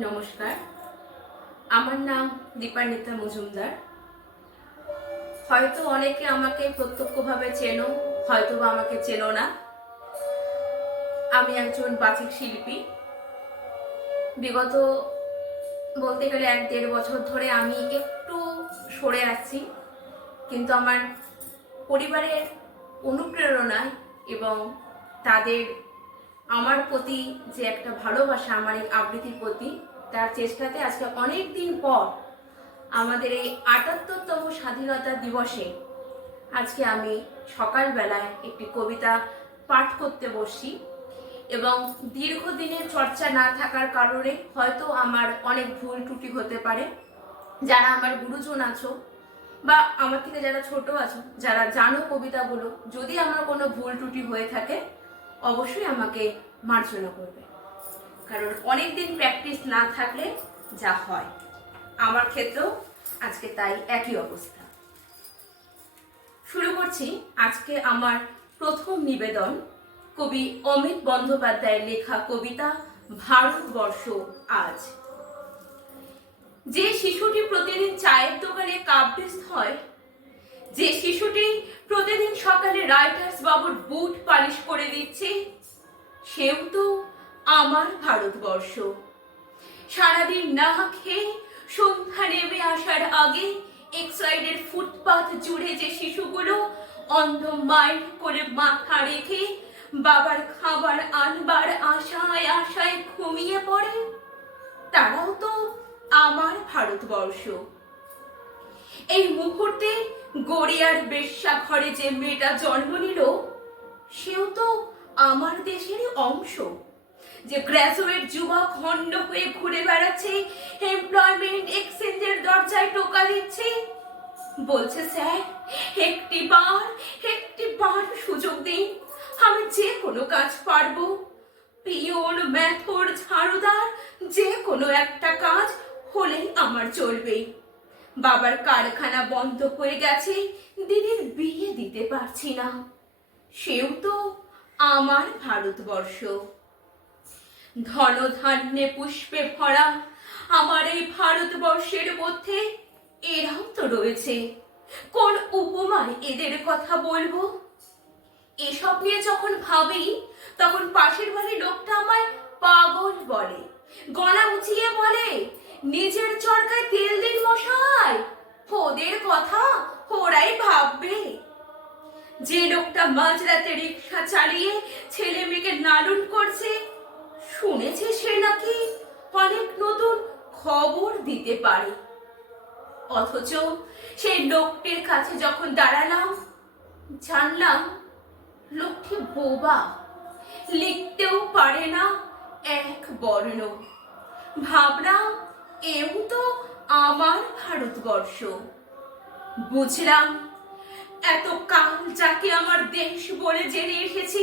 নমস্কার, আমার নাম দীপান্বিতা মজুমদার। হয়তো অনেকে আমাকে প্রত্যক্ষভাবে চেনো, হয়তো বা আমাকে চেনো না। আমি একজন বাচিক শিল্পী। বিগত বলতে গেলে 1-1.5 বছর ধরে আমি একটু সরে আছি, কিন্তু আমার পরিবারের অনুপ্রেরণায় এবং তাদের আমার প্রতি যে একটা ভালোবাসা, আমার এই আবৃত্তির প্রতি, তার চেষ্টাতে আজকে অনেক দিন পর আমাদের এই ৭৮তম স্বাধীনতা দিবসে আজকে আমি সকালবেলায় একটি কবিতা পাঠ করতে বসি। এবং দীর্ঘদিনের চর্চা না থাকার কারণে হয়তো আমার অনেক ভুল ত্রুটি হতে পারে। যারা আমার গুরুজন আছো বা আমার থেকে যারা ছোট আছো, যারা জানো কবিতাগুলো, যদি আমার কোনো ভুল ত্রুটি হয়ে থাকে অবশ্যই আমাকে মার্জনা করবে, কারণ অনেকদিন প্র্যাকটিস না থাকলে যা হয়, আমার ক্ষেত্রেও আজকে তাই একই অবস্থা। শুরু করছি আজকে আমার প্রথম নিবেদন, কবি অমিত বন্দ্যোপাধ্যায়ের লেখা কবিতা ভারতবর্ষ আজ। যে শিশুটি প্রতিদিন চায়ের দোকানে কাপড়িস্ট হয়, যে শিশুটি প্রতিদিন সকালে রাইটার্স বাবুর বুট পালিশ করে দিচ্ছে, সেও তো আমার ভারতবর্ষ। সারাদিন না খেয়ে সন্ধ্যা নেমে আসার আগে এক্সাইডের ফুটপাথ জুড়ে যে শিশুগুলো অন্ধ মাইন্ড করে মাথা রেখে বাবার খাবার আনবার আশায় আশায় ঘুমিয়ে পড়ে, তারাও তো আমার ভারতবর্ষ। এই মুহূর্তে গড়িয়ার বেশ্যা ঘরে যে মেয়েটা জন্ম নিল, সেও তো আমার দেশেরই অংশ। যে গ্র্যাজুয়েট যুবক হন্ড হয়ে ঘুরে বেড়াচ্ছে, এমপ্লয়মেন্ট এক্সচেঞ্জের দরজায় টোকা দিচ্ছে, বলছে স্যার একটিবার সুযোগ দিন, আমি যে কোনো কাজ পারবো। পিওন, ম্যাথর, ঝাড়ুদার, যে কোনো একটা কাজ হলেই আমার চলবেই। বাবার কারখানা বন্ধ হয়ে গেছে, দিদির বিয়ে দিতে পারছি না, সেও তো আমার ভারতবর্ষ। ধন ধান্যে পুষ্পে ভরা আমার এই ভারতবর্ষের মধ্যে এরাও তো রয়েছে। কোন উপমায় এদের কথা বলবো? এসব নিয়ে যখন ভাবি, তখন পাশের বাড়ির লোকটা আমায় পাগল বলে, গলা উঁচিয়ে বলে, নিজের চরকায় তেল দিন মশাই, ওদের কথা ওরাই ভাববে। যে লোকটা মাঝরাতে রিক্সা চালিয়ে ছেলে মেয়েকে লালন করছে, শুনেছে সে নাকি অনেক নতুন খবর দিতে পারে। অথচ সেই লোকটির কাছে যখন দাঁড়ালাম, জানলাম লোকটি বোবা, লিখতেও পারে না এক বর্ণ। ভাবলাম এও তো আমার ভারতবর্ষ। বুঝলাম এত কাল যাকে আমার দেশ বলে জেনে এসেছি,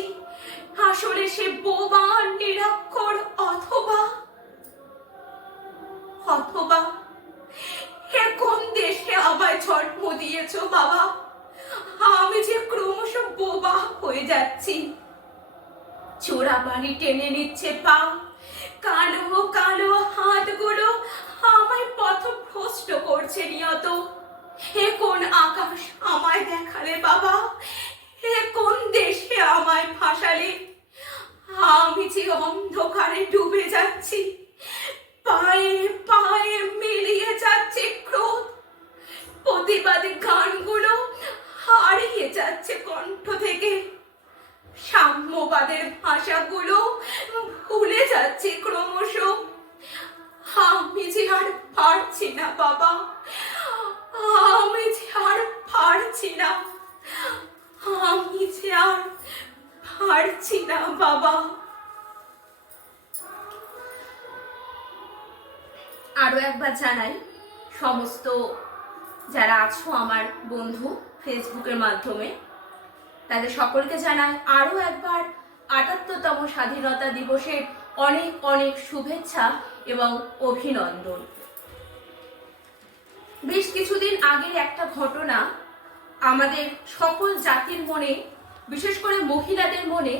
আসলে সে বোবা, নিরক্ষর, অথবা অথবা হে কোন দেশে আমায় জন্ম দিয়েছো বাবা? আমি যে ক্রমশ বোবা হয়ে যাচ্ছি। চোরা বাড়ি টেনে নিচ্ছে পা, কালো কালো হাতগুলো আমায় পথভ্রষ্ট করছে নিয়ত। হে কোন আকাশ আমায় দেখালে বাবা? হে কোন দেশে আমায় ভাসালে? আমি যে অন্ধকারে ডুবে যাচ্ছি, পায়ে পায়ে মিলিয়ে যাচ্ছে ক্রোধ, প্রতিবাদী গানগুলো হারিয়ে যাচ্ছে কণ্ঠ থেকে, সাম্যবাদের ভাষাগুলো ভুলে যাচ্ছে ক্রমশ। আমি যে আর পারছি না বাবা, আমি যে আর পারছি না, আমি যে আর পারছি না বাবা। আরো একবার জানাই সমস্ত যারা আছো আমার বন্ধু ফেসবুকের মাধ্যমে, তাদের সকলকে জানাই আরো একবার ৭৮তম স্বাধীনতা দিবসের অনেক অনেক শুভেচ্ছা এবং অভিনন্দন। বেশ কিছুদিন আগের একটা ঘটনা আমাদের সকল জাতির মনে, বিশেষ করে মহিলাদের মনে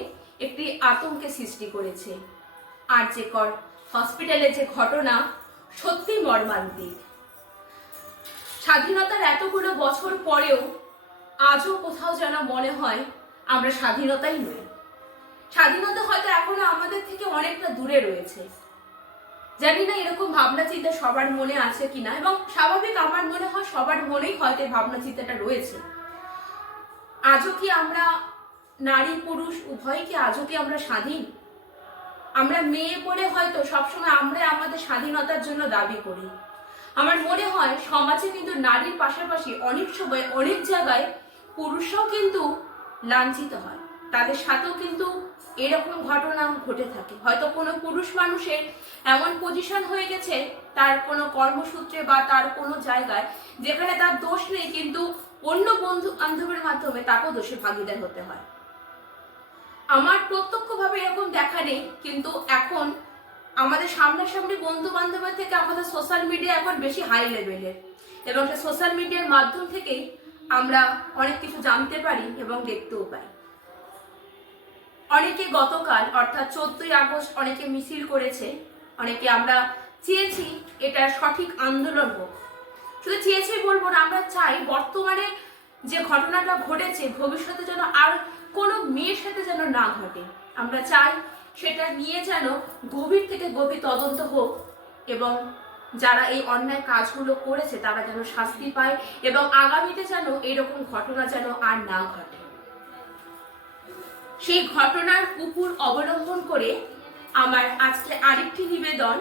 একটি আতঙ্কের সৃষ্টি করেছে। আরজিকর হসপিটালে যে ঘটনা সত্যি মর্মান্তিক। স্বাধীনতার এতগুলো বছর পরেও আজও কোথাও যেন মনে হয় আমরা স্বাধীনতাই নই। স্বাধীনতা হয়তো এখনো আমাদের থেকে অনেকটা দূরে রয়েছে। জানি না এরকম ভাবনা চিন্তা সবার মনে আছে কিনা, এবং স্বাভাবিক আমার মনে হয় সবার মনেই হয়তো ভাবনা চিন্তাটা রয়েছে। আজও কি আমরা নারী পুরুষ উভয় কি আজও কি আমরা স্বাধীন? আমরা মেয়ে বলে হয়তো সবসময় আমরা আমাদের স্বাধীনতার জন্য দাবি করি। আমার মনে হয় সমাজে কিন্তু নারীর পাশাপাশি অনেক সময় অনেক জায়গায় পুরুষরাও কিন্তু লাঞ্ছিত হয়, তাদের সাথেও কিন্তু এরকম ঘটনা ঘটে থাকে। হয়তো কোনো পুরুষ মানুষের এমন পজিশন হয়ে গেছে তার কোনো কর্মসূত্রে বা তার কোনো জায়গায় যেখানে তার দোষ নেই, কিন্তু অন্য বন্ধু বান্ধবের মাধ্যমে তাকেও দোষে ভাগিদার হতে হয়। আমার প্রত্যক্ষভাবে এরকম দেখা নেই, কিন্তু এখন আমাদের সামনাসামনি বন্ধু বান্ধবের থেকে আমাদের সোশ্যাল মিডিয়া এখন বেশি হাই লেভেলের, এবং সেই সোশ্যাল মিডিয়ার মাধ্যম থেকেই আমরা অনেক কিছু জানতে পারি এবং দেখতেও পাই। অনেকে গতকাল অর্থাৎ 14ই আগস্ট অনেকে মিছিল করেছে, অনেকে আমরা চেয়েছি এটা সঠিক আন্দোলন হোক। শুধু চেয়েছি বলবো না, আমরা চাই বর্তমানে যে ঘটনাটা ঘটেছে ভবিষ্যতে যেন আর কোনো মেয়ের সাথে যেন না ঘটে। আমরা চাই সেটা নিয়ে যেন গভীর থেকে গভীর তদন্ত হোক, এবং যারা এই অন্যায় কাজগুলো করেছে তারা যেন শাস্তি পায়, এবং আগামীতে যেন এরকম ঘটনা যেন আর না ঘটে। সেই ঘটনার উপর অবলম্বন করে আমার আজকে আরেকটি নিবেদন,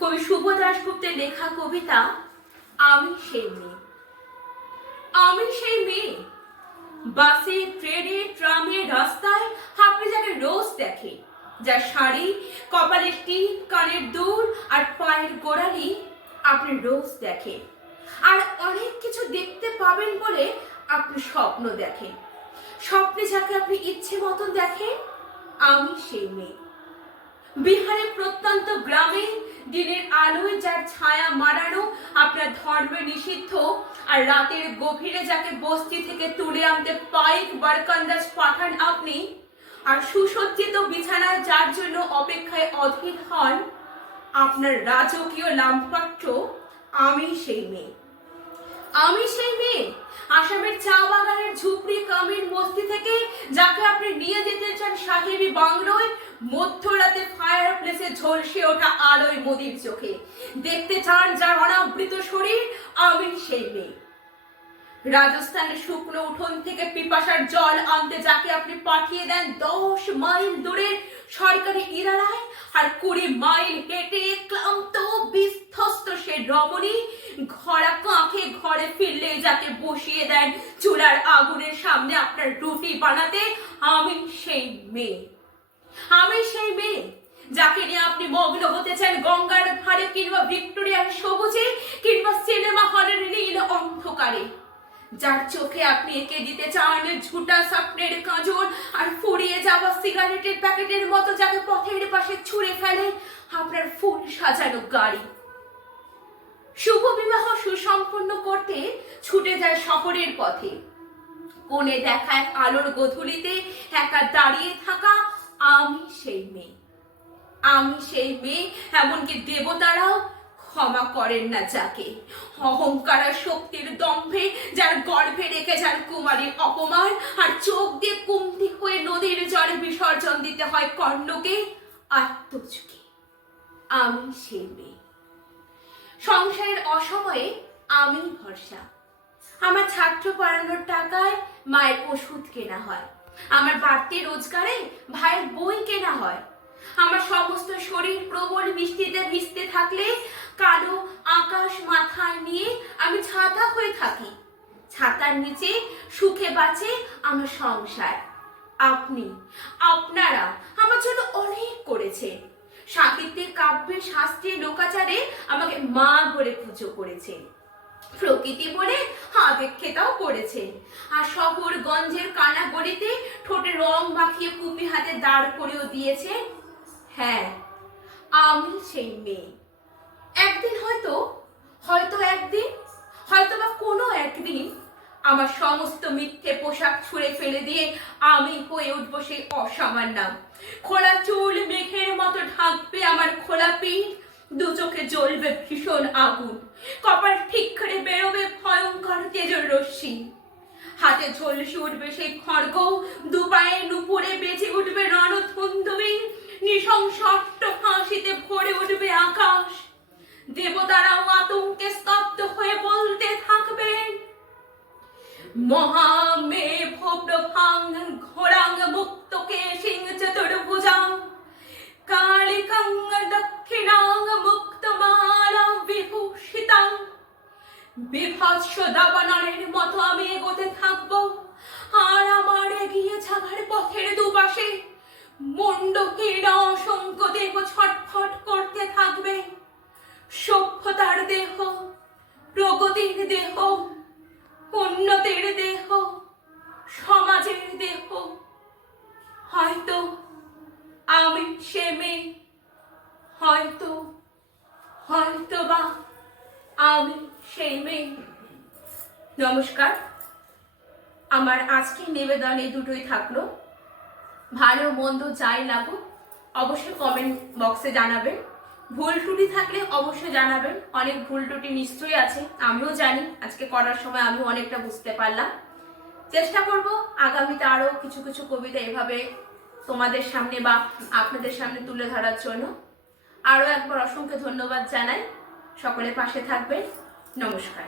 কবি শুভ দাশগুপ্তের লেখা কবিতা আমি সেই মেয়ে। আমি সেই মেয়ে, বাসে ট্রেনে ট্রামে রাস্তায় আপনি যাকে রোজ দেখে, যার শাড়ি কপালের টিপ কানের দুল আর পায়ের গোড়ালি আপনি রোজ দেখেন, আর অনেক কিছু দেখতে পাবেন বলে আপনি স্বপ্ন দেখেন। স্বপ্নে যাকে আপনি ইচ্ছে মতন দেখেন, আমি সেই মেয়ে। বিহারের প্রত্যন্ত গ্রামে দিনের আলোয় যার ছায়া মারানো আপনার ধর্মে নিষিদ্ধ, আর রাতের গভীরে যাকে বস্তি থেকে তুলে আনতে পাইক বারকান্দাজ পাঠান আপনি, আর সুসজ্জিত বিছানায় যার জন্য অপেক্ষায় অধীর হন আপনার রাজকীয় লাম্পাট্য, আমি সেই মেয়ে। আমি সেই মেয়ে, আসামের চা বাগানের ঝুপড়ি কামিন বস্তি থেকে যাকে আপনি নিয়ে যেতে চান সাহেবী বাংলোয়, মধ্যরাতে ফায়ার প্লেসে ঝলসে ওঠা আলোয় মোদির চোখে দেখতে চান যার অনাবৃত শরীর, আমি সেই মেয়ে। রাজস্থানের শুকনো উঠোন থেকে পিপাসার জল আনতে যাকে আপনি পাঠিয়ে দেন 10 মাইল দূরের সরকারি ইরালায়, আর 20 মাইল হেঁটে ক্লান্ত বিধ্বস্ত সে রমণী ঘরা কাঁখে ঘরে ফিরলে যাকে বসিয়ে দেন চুলার আগুনের সামনে আপনার রুটি বানাতে, আমি সেই মেয়ে। আমি সেই মেয়ে যাকে নিয়ে আপনি মগ্ন হতে চান গঙ্গার ধারে, কিংবা ভিক্টোরিয়ার সবুজে, কিংবা সিনেমা হলের নীল অন্ধকারে, যার চোখে আপনি এঁকে দিতে চান ঝুটা স্বপ্নের কাজল, আর ফুরিয়ে যাওয়া সিগারেটের প্যাকেটের মতো যাকে পথের পাশে ছুঁড়ে ফেলে আপনার ফুল সাজানো গাড়ি। শুভ বিবাহ সুসম্পন্ন করতে ছুটে যায় শহরের পথে, কোণে দেখায় আলোর গধূলিতে একা দাঁড়িয়ে থাকা, আমি সেই মেয়ে। আমি সেই মেয়ে, এমনকি দেবতারাও ক্ষমা করেন না যাকে অহংকার আর শক্তির দম্ভে যার গর্ভে রেখে যান কুমারীর অপমান, আর চোখ দিয়ে কুম্ভি হয়ে নদীর জলে বিসর্জন দিতে হয় কর্ণকে আত্মযুগে, আমি সেই মেয়ে। সংসারের অসময়ে আমি ভরসা, আমার ছাত্র পড়ানোর টাকায় মায়ের ওষুধ কেনা হয়, আমার বাড়তি রোজগারে ভাইয়ের বই কেনা হয়, আমার সমস্ত শরীর প্রবল বৃষ্টিতে ভিজতে থাকলে কালো আকাশ মাথায় নিয়ে আমি ছাতা হয়ে থাকি, ছাতার নিচে সুখে বাঁচে আমার সংসার। আপনি আপনারা আমার জন্য অনেক করেছেন, সাহিত্যের কাব্যে শাস্ত্রে লোকাচারে আমাকে মা বলে পুজো করেছেন, প্রকৃতি বলে আবেক্ষেতাও করেছেন, আর শহর গঞ্জের কানা গলিতে ঠোঁটে রং মাখিয়ে কুপি হাতে দাঁড় করেও দিয়েছেন। হ্যাঁ, আমি সেই মেয়ে। একদিন হয়তো বা কোনো একদিন আমার সমস্ত মিথ্যে পোশাক ছুঁড়ে ফেলে দিয়ে আমি হয়ে উঠবো সেই অসামান্য, খোলা চুল মেঘের মতো ঢাক জ্বলবে ভীষণ আগুন, কপাল ঠিক করে বেরোবে ভয়ঙ্কর তেজের রশ্মি, হাতে ঝলসে উঠবে সেই খড়গ, দুপায়ে নুপুরে বেজে উঠবে রণধুন্দুবি, নৃশংস হাসিতে ভরে উঠবে আকাশ। দেবতারাও আতঙ্কে স্তব্ধ হয়ে বলতে থাকবেন, মহামেভ প্রভাং ঘোরাং মুক্তকে সিং চতুর্ভুজাং কালিকাং দক্ষিণাং মুক্তমালা বিভূষিতাং। বিভৎস দাবানলের মতো আমি এগোতে থাকবো, আর আমার এগিয়ে যাবার পথের দুপাশে মুন্ডহীন অসংখ্য দেহ ছটফট করতে থাকবে। সভ্যতার দেহ, প্রগতির দেহ, উন্নতির দেহ, সমাজের দেহ। হয়তো আমি সে মেয়ে, হয়তোবা আমি সেই মেয়ে। নমস্কার, আমার আজকের নিবেদন এই দুটোই থাকলো। ভালো মন্দ যাই লাগুক অবশ্যই কমেন্ট বক্সে জানাবেন, ভুল ত্রুটি থাকলে অবশ্যই জানাবেন। অনেক ভুল ত্রুটি নিশ্চয়ই আছে, আমিও জানি, আজকে করার সময় আমিও অনেকটা বুঝতে পারলাম। চেষ্টা করব আগামীতে আরও কিছু কিছু কবিতা এভাবে তোমাদের সামনে বা আপনাদের সামনে তুলে ধরার জন্য। আরও একবার অসংখ্য ধন্যবাদ জানাই, সকলে পাশে থাকবেন। নমস্কার।